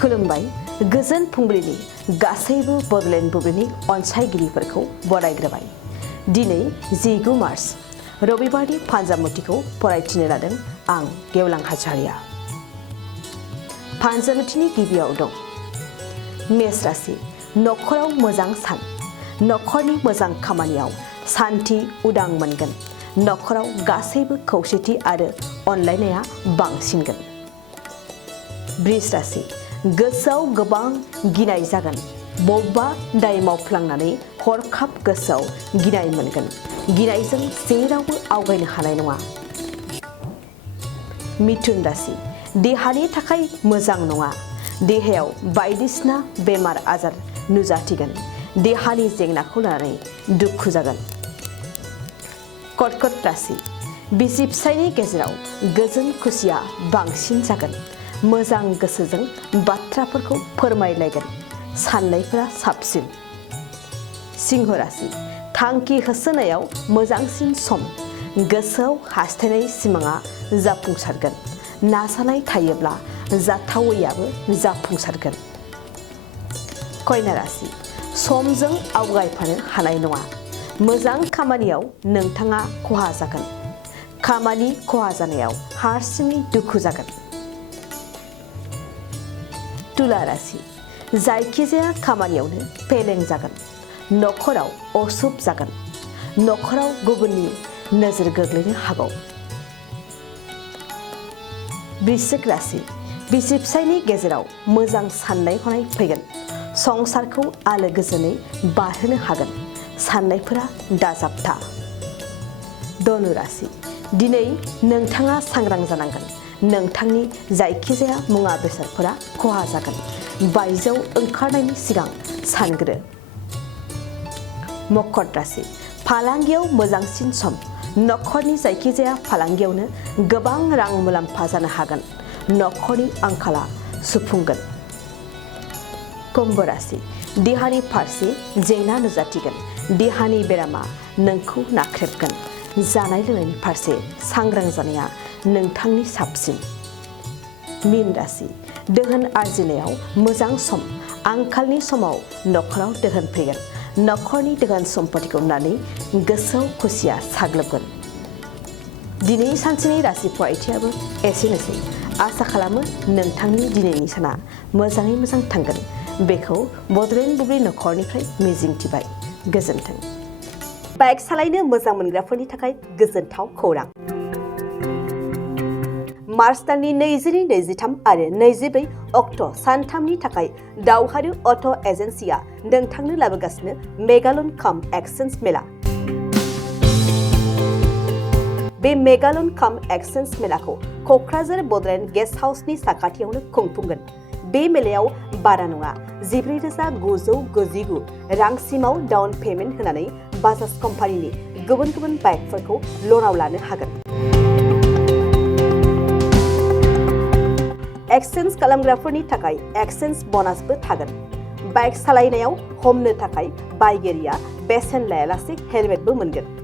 खुलुमबाय गोजोन फुंबिलिनि गासैबो बडलेण्ड बुब्लिनि अनसायगिरिफोरखौ बरायग्रोबाय। दिनै 19 मार्च रबिबारनि फान्जामुथिखौ फरायथिनो लादों आं गेवलां हाज'वारिया। फान्जामुथिनि गिबियाव दं मेष राशि नखराव मोजां सान, नखरनि मोजां खामानियाव सान्थि उदां मोनगोन। नखराव गासैबो खौसेथि आरो अनलायनाया बांसिनगोन। वृष राशि गोसोआव गोबां गिनाय जागोन। बबेबा दाय मावफ्लांनानै हरखाब गोसोआव गिनाय मोनगोन। गिनायजों जेरावबो आवगायनो हानाय नङा। मिथुन राशि देहानि थाखाय मोजां नङा। देहायाव बायदिसिना बेमार आजार नुजाथिगोन। देहानि जेंनाखौ लानानै दुखु जागोन। कर्कट राशि बिसि फिसायनि गेजेराव गोजोन खुसिया बांसिन जागोन। मोजां गोसोजों बाथ्राफोरखौ फोरमायलायगोन। साननायफोरा साबसिन। सिंह राशि थांखि होसोनायाव मोजांसिन सम। गोसोआव हास्थायनाय सिमाङा जाफुंसारगोन। नाजानाय थायोब्ला जाथावैयाबो जाफुंसारगोन। कन्या राशि समजों आवगायफानो हानाय नङा। मोजां खामानियाव नोंथाङा खहा जागोन। खामानि खहा जानायाव हारसिङै दुखु जागोन। तुला राशि जायखिजाया खामानियावनो फेलें जागोन। नखराव असुख जागोन। नखराव गुबुननि नोजोर गोग्लैनो हागौ। वृश्चिक राशि बिसि फिसायनि गेजेराव मोजां साननाय हनाय फैगोन। संसारखौ आलो गोजोनै बारहोनो हागोन। साननायफोरा दाजाबथा। धनु राशि दिनै नोंथाङा सांग्रां जानांगोन। नोंथांनि जायखिजाया मुवा बेसादफोरा खहा जागोन। बायजोआव ओंखारनायनि सिगां सानग्रो। मकर राशि फालांगियाव मोजांसिन सम। नखरनि जायखिजाया फालांगियावनो गोबां रां मुलाम्फा जानो हागोन। नखरनि आंखाला सुफुंगोन। कुम्भ राशि देहानि फारसे जेंना नुजाथिगोन। देहानि बेरामा नोंखौ नाख्रेबगोन। जानाय लोंनायनि फारसे सांग्रां जानाया नोंथांनि साबसिन। मीन राशि दोहोन आरजिनायाव मोजां सम। आंखालनि समाव नखराव दोहोन फैगोन। नखरनि दोहोन सम्पतिखौ नुनानै गोसोआव खुसिया साग्लोबगोन। दिनै सानसेनि राशि फरायथियाबो एसेनोसै। आसा खालामो नोंथांनि दिनैनि साना मोजाङै मोजां थांगोन। बेखौ बडलेण्ड बुब्लि नखरनिफ्राय मिजिंथिबाय। गोजोन्थों। बाइक सालायनो मोजां मोनग्राफोरनि थाखाय गोजोनथाव खौरां। मार्च दाननि 22, 23 आरो 24 अक्ट' सानथामनि थाखाय दावहारु अट' एजेन्सिया नोंथांनो लाबोगासिनो मेगालन काम एक्सचेन्ज मेला। बे मेगालन काम एक्सचेन्ज मेलाखौ क'क्राझार बडलेण्ड गेस्ट हाउसनि साखाथियावनो खुंफुंगोन। बे मेलायाव बारा नङा 14,999 रांसिमाव डाउन पेमेन्ट होनानै बाजाज कम्पानिनि गुबुन गुबुन बाइकफोरखौ ल'नाव लानो हागोन। एक्सचेन्ज खालामग्राफोरनि थाखाय एक्सचेन्ज ब'नासबो थागोन। बाइक सालायनायाव हमनो थाखाय बायगिरिया बेसेन लायालासे हेलमेटबो मोनगोन।